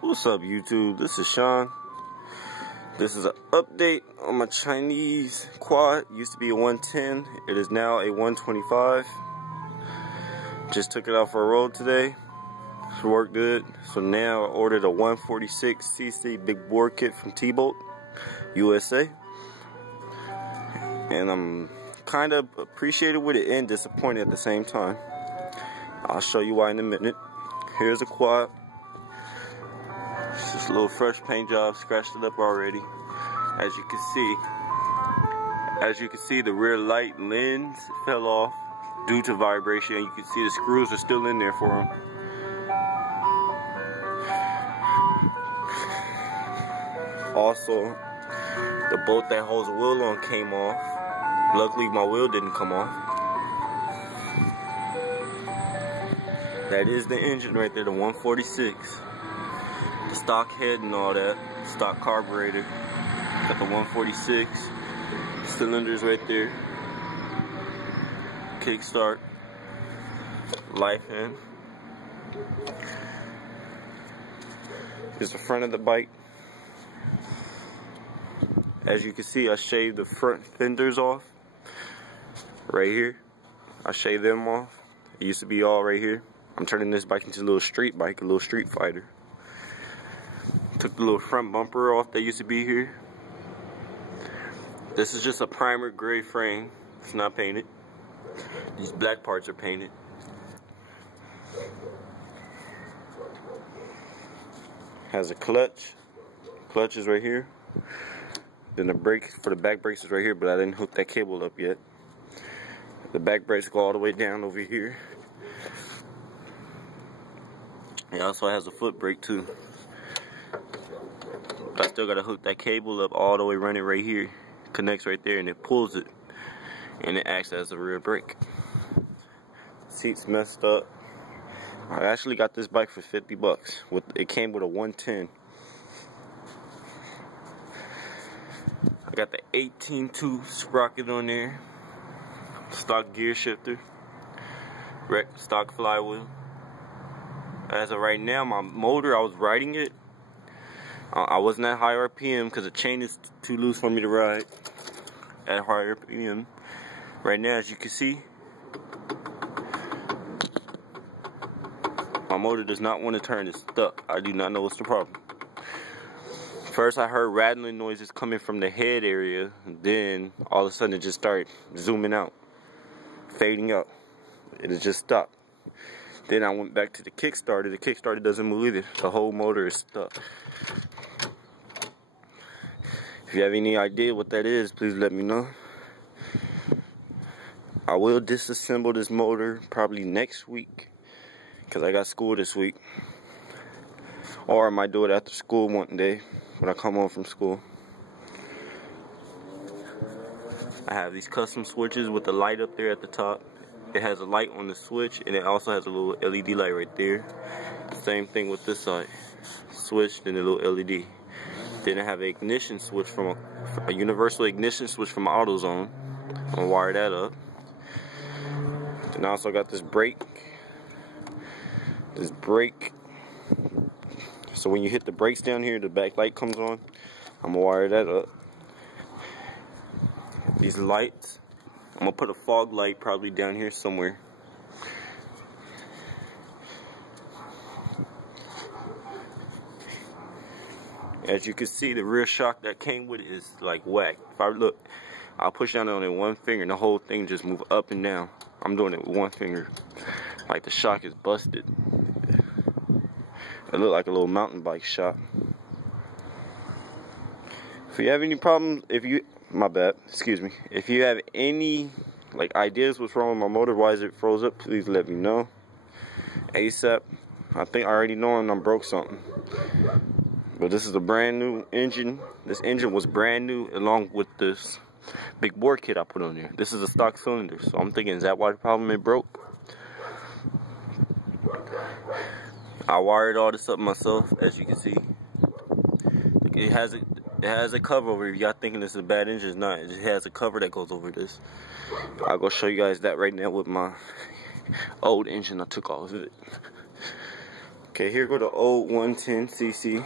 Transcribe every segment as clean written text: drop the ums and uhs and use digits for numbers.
What's up, YouTube? This is Sean. This is an update on my Chinese quad. Used to be a 110. It is now a 125. Just took it out for a roll today. It worked good. So now I ordered a 146cc big bore kit from T-Bolt, USA. And I'm kind of appreciated with it and disappointed at the same time. I'll show you why in a minute. Here's a quad. It's just a little fresh paint job, scratched it up already. As you can see, the rear light lens fell off due to vibration, and you can see the screws are still in there for them. Also, the bolt that holds the wheel on came off. Luckily, my wheel didn't come off. That is the engine right there, the 146. The stock head and all that, stock carburetor. Got the 146 cylinders right there. Kickstart, life end. Here's the front of the bike. As you can see, I shaved the front fenders off right here. I shaved them off. It used to be all right here. I'm turning this bike into a little street bike, a little street fighter. Took the little front bumper off that used to be here. This is just a primer gray frame. It's not painted. These black parts are painted. Has a clutch. Clutch is right here. Then the brake for the back brakes is right here, but I didn't hook that cable up yet. The back brakes go all the way down over here. It also has a foot brake too. But I still gotta hook that cable up all the way, run it right here. Connects right there and it pulls it. And it acts as a rear brake. Seats messed up. I actually got this bike for 50 bucks. It came with a 110. I got the 18-tooth sprocket on there. Stock gear shifter. Stock flywheel. As of right now, my motor, I was riding it. I wasn't at high RPM because the chain is too loose for me to ride at high RPM. Right now, as you can see, my motor does not want to turn. It's stuck. I do not know what's the problem. First, I heard rattling noises coming from the head area. Then, all of a sudden, it just started zooming out, fading out. It just stopped. Then I went back to the Kickstarter. The Kickstarter doesn't move either. The whole motor is stuck. If you have any idea what that is, please let me know. I will disassemble this motor probably next week, because I got school this week. Or I might do it after school one day when I come home from school. I have these custom switches with the light up there at the top. It has a light on the switch, and it also has a little LED light right there. Same thing with this side. Switch, then a little LED. Then I have an ignition switch from a universal ignition switch from AutoZone. I'm gonna wire that up. Then I also got this brake. So when you hit the brakes down here, the back light comes on. I'm gonna wire that up. These lights. I'm gonna put a fog light probably down here somewhere. As you can see, the rear shock that came with it is like whack. If I look, I'll push down on it with one finger and the whole thing just move up and down. I'm doing it with one finger. Like the shock is busted. It looked like a little mountain bike shock. If you have any problems, my bad, excuse me. If you have any ideas what's wrong with my motor, why is it froze up, please let me know ASAP. I think I already know I broke something. But this is a brand new engine. This engine was brand new along with this big bore kit I put on there. This is a stock cylinder, so I'm thinking, is that why the problem it broke? I wired all this up myself, as you can see. It has a cover over here. Y'all thinking this is a bad engine? It's not. It just has a cover that goes over this. I'll go show you guys that right now with my old engine. I took all of it. Okay, here go the old 110cc.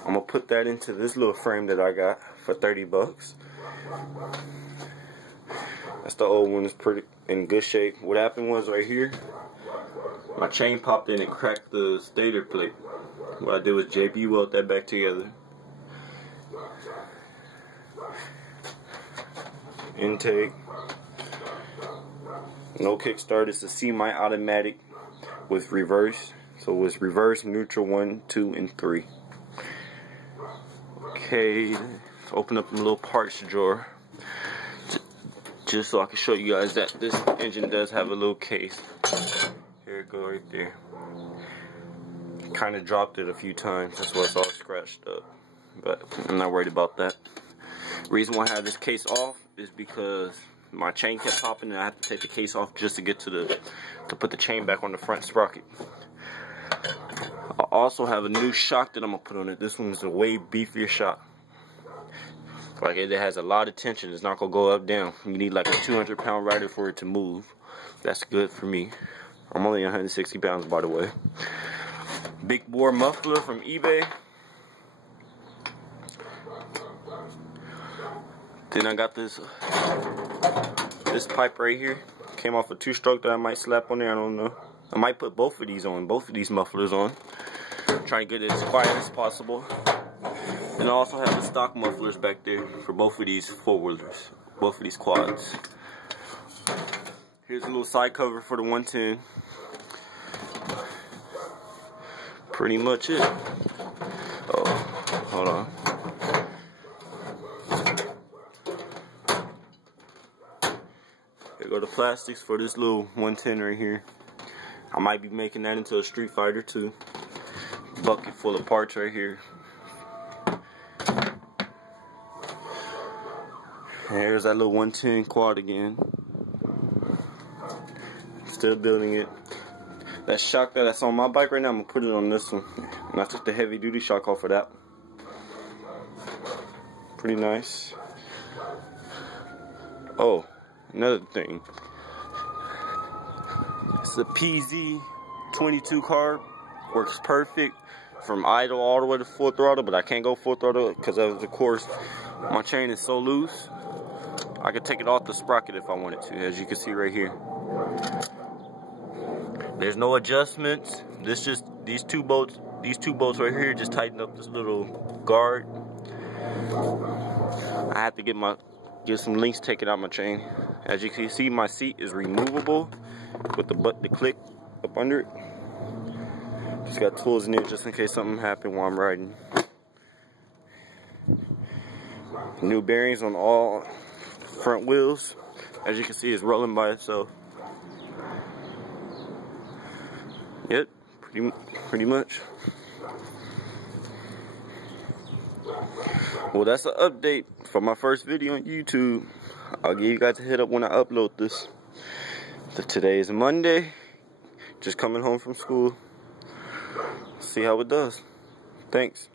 I'm gonna put that into this little frame that I got for 30 bucks. That's the old one. It's pretty in good shape. What happened was right here, my chain popped in and cracked the stator plate. What I did was JB weld that back together. Intake. No kickstart. It's a semi-automatic with reverse. So it's reverse, neutral, 1, 2, and 3. Okay, let's open up the little parts drawer. Just so I can show you guys that this engine does have a little case. Here it goes right there. Kind of dropped it a few times. That's why it's all scratched up. But I'm not worried about that. The reason why I have this case off is because my chain kept popping and I have to take the case off just to get to put the chain back on the front sprocket. I also have a new shock that I'm gonna put on it. This one is a way beefier shock. Like it has a lot of tension. It's not gonna go up down. You need like a 200-pound rider for it to move. That's good for me. I'm only 160 pounds, by the way. Big bore muffler from eBay. Then I got this pipe right here. Came off a 2-stroke that I might slap on there. I don't know. I might put both of these mufflers on. Try to get it as quiet as possible. And I also have the stock mufflers back there for both of these four-wheelers, both of these quads. Here's a little side cover for the 110. Pretty much it. Oh, hold on. Here go the plastics for this little 110 right here. I might be making that into a Street Fighter too. Bucket full of parts right here. Here's that little 110 quad again. Still building it. That shock that's on my bike right now, I'm gonna put it on this one. And I took the heavy duty shock off of that. Pretty nice. Oh, another thing. It's a PZ22 carb. Works perfect from idle all the way to full throttle, but I can't go full throttle because of course my chain is so loose. I could take it off the sprocket if I wanted to, as you can see right here. There's no adjustments. These two bolts right here just tighten up this little guard. I have to get some links taken out my chain. As you can see, my seat is removable with the click up under it. Just got tools in it just in case something happened while I'm riding. New bearings on all front wheels. As you can see, it's rolling by itself. Yep, pretty much. Well, that's an update for my first video on YouTube. I'll give you guys a hit up when I upload this. Today is Monday. Just coming home from school. See how it does. Thanks.